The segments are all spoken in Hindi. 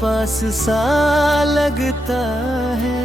पास सा लगता है।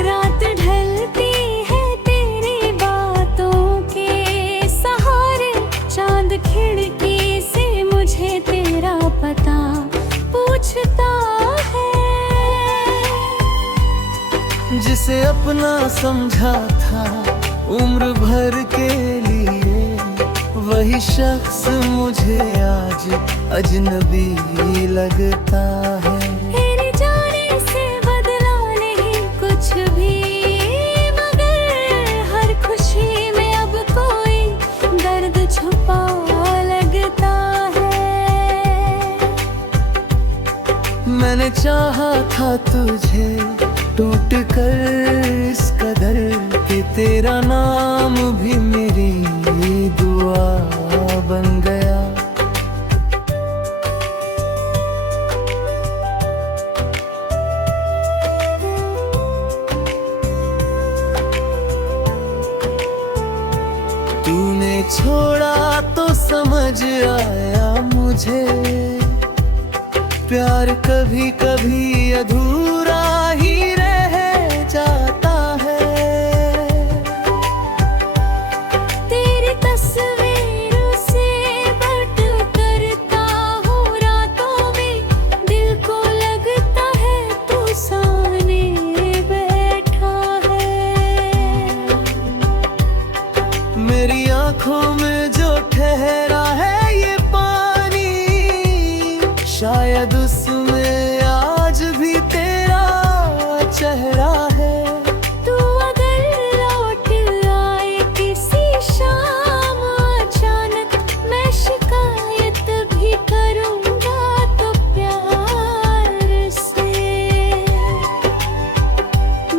रात ढलती है तेरी बातों के सहारे, चांद खिड़की से मुझे तेरा पता पूछता है। जिसे अपना समझा था उम्र भर के लिए, वही शख्स मुझे आज अजनबी लगता है। तेरे जाने से बदला नहीं कुछ भी, मगर हर खुशी में अब कोई दर्द छुपा लगता है। मैंने चाहा था तुझे टूट कर इस कदर कि तेरा नाम भी मेरी दुआ बन गया। तूने छोड़ा तो समझ आया मुझे, प्यार कभी कभी अधूरा ही रह जाता है। तेरी तस्वीरों से बट करता हूँ रातों में, दिल को लगता है तू सामने बैठा है। मेरी आंखों में जो ठहरा है ये पानी, शायद उसमें आज भी तेरा चेहरा है। तू अगर लौट आए किसी शाम अचानक, मैं शिकायत भी करूँगा तो प्यार से।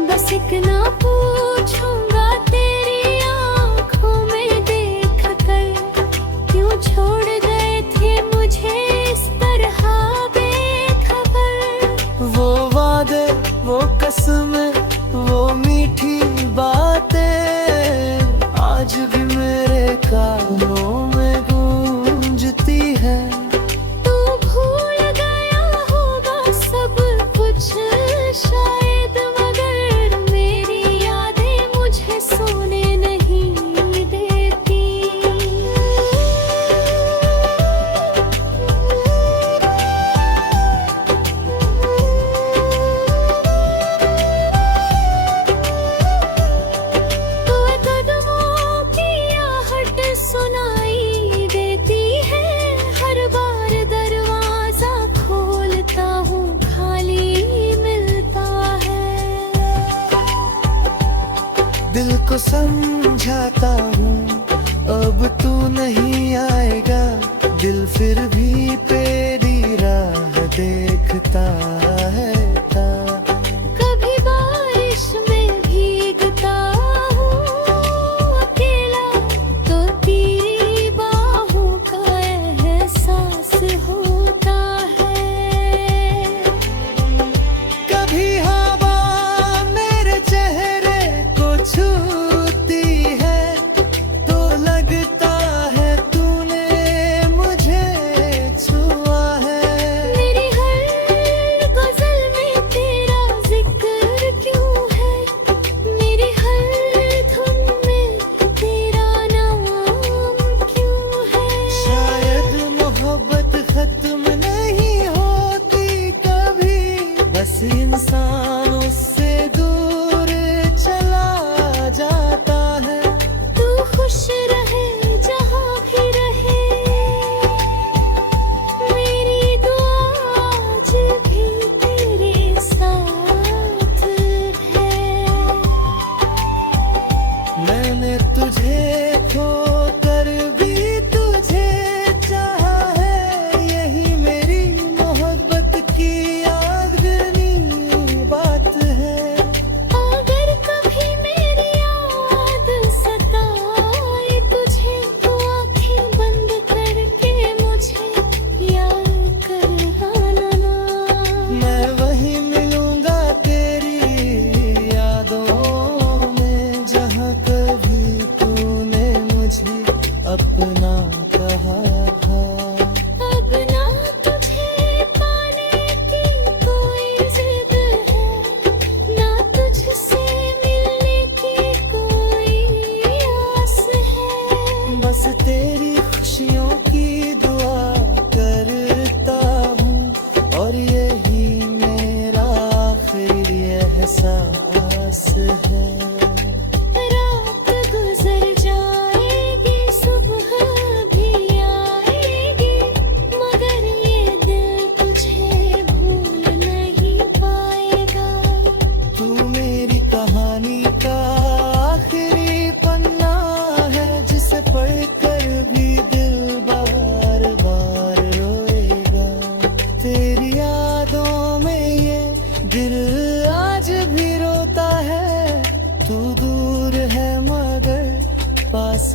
बस इतना पूछूंगा तेरी आँखों में देख कर, क्यों छोड़ गए थे मुझे इस तरह बेखबर। वो वादे, वो कसमें, वो मीठी बातें आज भी मेरे कानों में गूंजती है। तू भूल गया होगा सब कुछ शायद, मगर मेरी यादें मुझे सोने नहीं देती। तू कदमों की आहट सुनाई देती है, हर बार दरवाजा खोलता हूँ खाली मिलता है। दिल को समझाता हूँ अब तू नहीं आएगा, दिल फिर भी तेरी राह देखता है। कभी बारिश में भीगता हूँ अकेला, तो तेरी बाहों का एहसास होता है। कभी हवा मेरे चेहरे को छूती है, तो लगता है तूने मुझे छुआ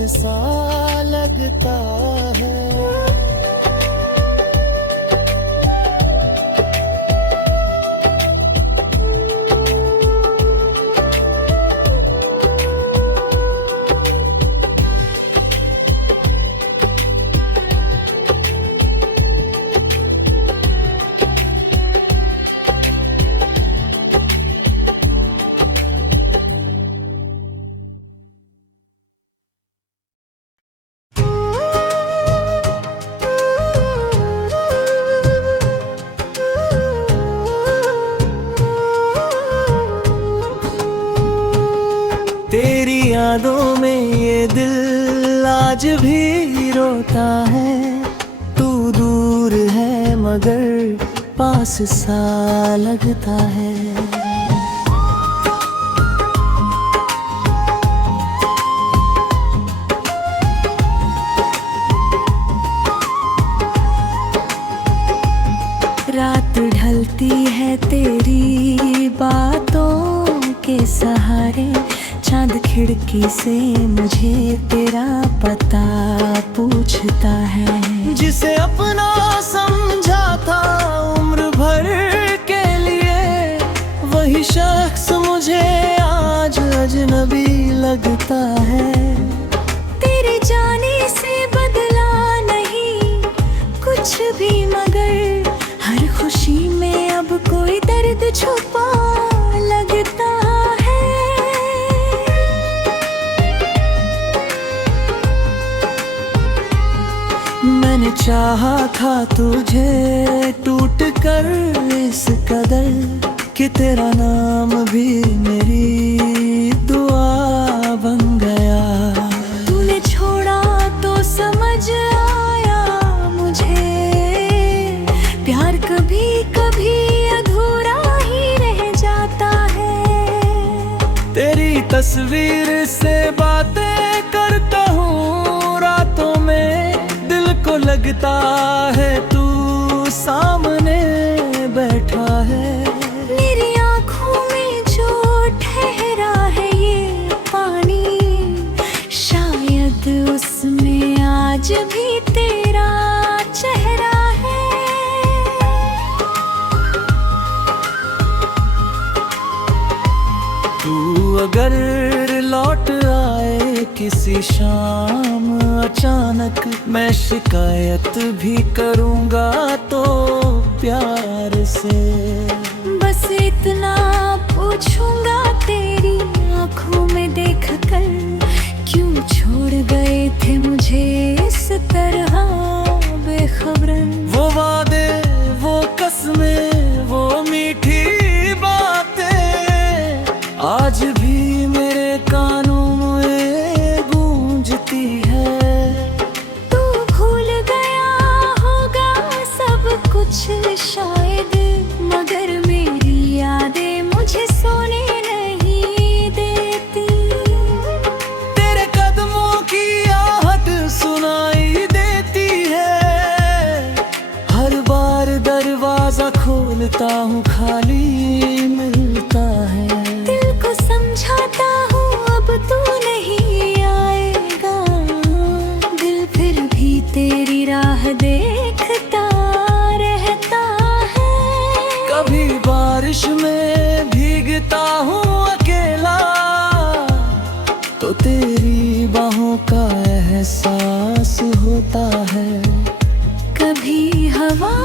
सा लगता है। तेरी यादों में ये दिल आज भी रोता है। तू दूर है मगर पास सा लगता है। रात ढलती है तेरी बातों के सहारे। चांद खिड़की से मुझे तेरा पता पूछता है। जिसे अपना समझा था उम्र भर के लिए, वही शख्स मुझे आज अजनबी लगता है। तेरे जाने से बदला नहीं कुछ भी, मगर हर खुशी में अब कोई दर्द छुपा लगता है। मैंने चाहा था तुझे टूट कर इस कदर कि तेरा नाम भी मेरी दुआ बन गया। तूने छोड़ा तो समझ आया मुझे, प्यार कभी कभी अधूरा ही रह जाता है। तेरी तस्वीर से बातें करता हूँ रातों में, दिल को लगता है तू सामने बैठा है। मेरी आँखों में जो ठहरा है ये पानी, शायद उसमें आज भी तेरा चेहरा है। तू अगर लौट आए किसी शाम अचानक, मैं शिकायत भी करूँगा तो प्यार से। बस इतना पूछूंगा तेरी आँखों में देख कर, क्यों छोड़ गए थे मुझे इस तरह बेखबरन। वो वादे, वो कसमें, वो मीठी बातें आज भी मेरे कानों में गूंजती है। तू भूल गया होगा सब कुछ शायद, मगर मेरी यादें मुझे सोने नहीं देती। तेरे कदमों की आहट सुनाई देती है। हर बार दरवाजा खोलता हूँ खाली मिलता है। दिल को समझाता हूँ अब तू नहीं आएगा, दिल फिर भी तेरी राह देखता रहता है। कभी बारिश में भीगता हूँ अकेला, तो तेरी बाहों का एहसास होता है। कभी हवा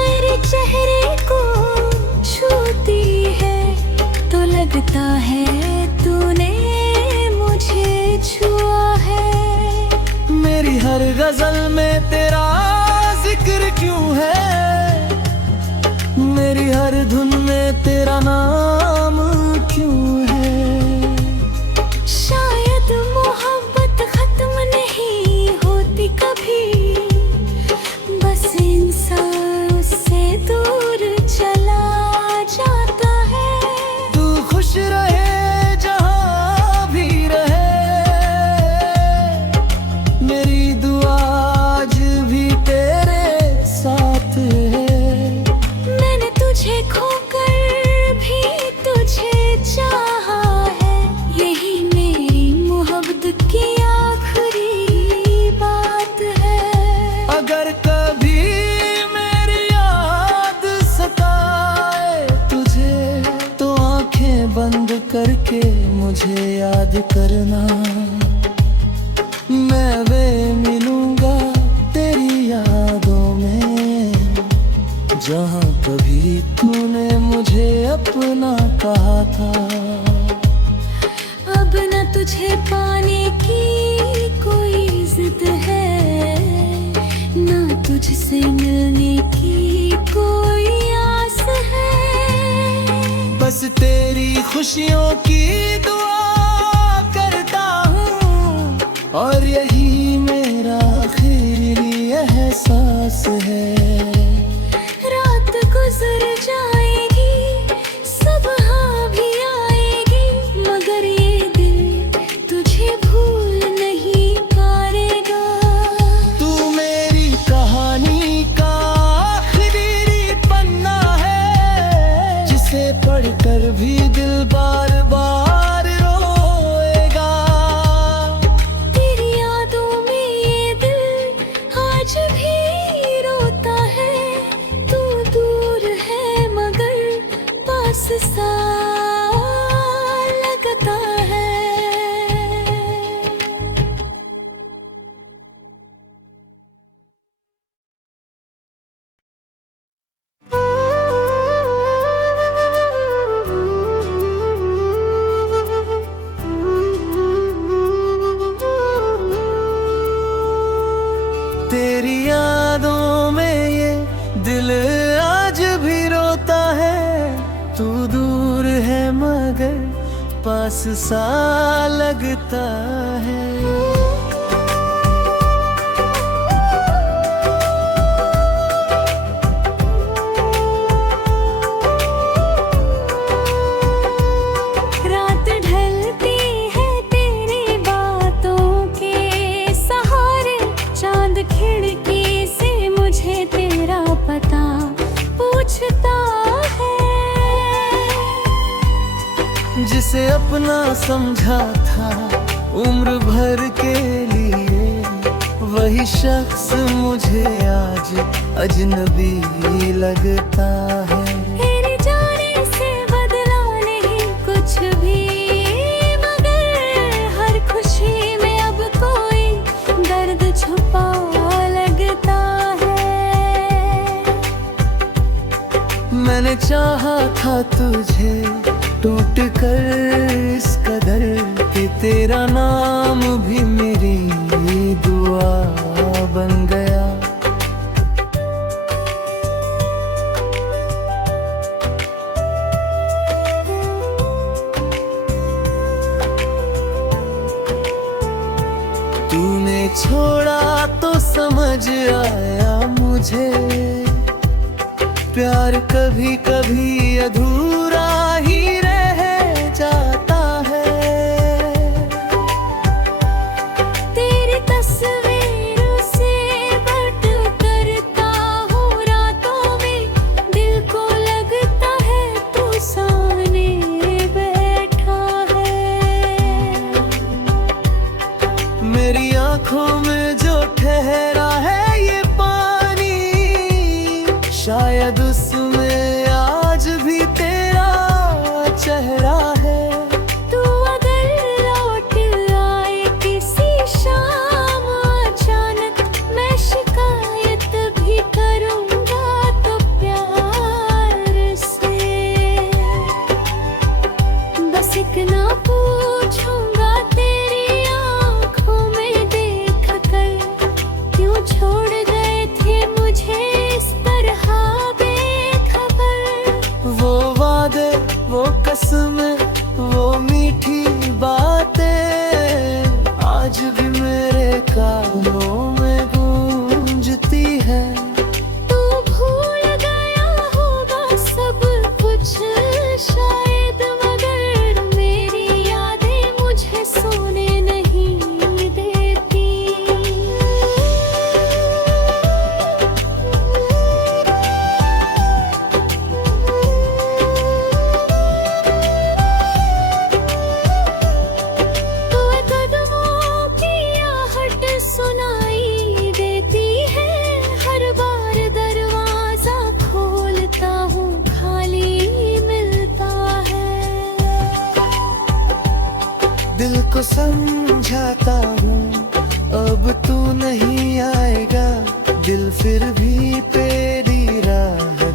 मेरे चेहरे को छूती है, तो लगता है तूने मुझे छुआ है। मेरी हर गजल में तेरा जिक्र क्यों है, मेरी हर धुन में तेरा नाम क्यों है। शायद मोहब्बत खत्म नहीं होती कभी, बस इंसान उससे दूर चला जाता है। तू खुश रहे जहाँ भी रहे, मेरी दुआ आज भी तेरे साथ है। मैंने तुझे खोकर भी जहाँ कभी तूने मुझे अपना कहा था। अब न तुझे पाने की कोई जिद है, ना तुझसे मिलने की कोई आस है। बस तेरी खुशियों की दुआ करता हूँ, और यही मेरा आखिरी एहसास है। रात गुजर जाएगी, सुबह भी आएगी, मगर ये दिल तुझे भूल नहीं पाएगा। तू मेरी कहानी का आखिरी पन्ना है, जिसे पढ़कर भी दिल बार बार रोएगा। तेरी यादों में ये दिल आज भी रोता है। तू दूर है मगर पास सा लगता है। तेरी यादों में ये दिल आज भी रोता है। तू दूर है मगर पास सा लगता है। रात ढलती है तेरी बातों के सहारे, चांद खिड़की से मुझे तेरा पता पूछता है। जिसे अपना समझा था उम्र भर के लिए, वही शख्स मुझे आज अजनबी लगता है। तेरे जाने से बदला नहीं कुछ भी, मगर हर खुशी में अब कोई दर्द छुपा लगता है। मैंने चाहा था तुझे टूट कर इस कदर कि तेरा नाम भी मेरी दुआ बन गया। तूने छोड़ा तो समझ आया मुझे, प्यार कभी कभी अधूरा ही रह जाता है। तेरी तस्वीरों से बट करता हूँ रातों में, दिल को लगता है तू सामने बैठा है। मेरी आंखों में जो ठहरा है ये पानी, शायद उसमें आज भी तेरा चेहरा है। तू अगर लौट आए किसी शाम अचानक, मैं शिकायत भी करूँगा तो प्यार से। बस इतना पूछूंगा तेरी आँखों में देख कर, क्यों छोड़ गए थे मुझे इस तरह बेखबर। वो वादे, वो कसमें, वो मीठी बातें आज भी मेरे कानों में गूंजती है। तू भूल गया होगा सब कुछ शायद, मगर मेरी यादें मुझे सोने नहीं देती। तू कदमों की आहट सुनाई देती है, हर बार दरवाजा खोलता हूँ खाली मिलता है। दिल को समझाता हूँ अब तू नहीं आएगा, दिल फिर भी तेरी राह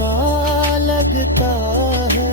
सा लगता है।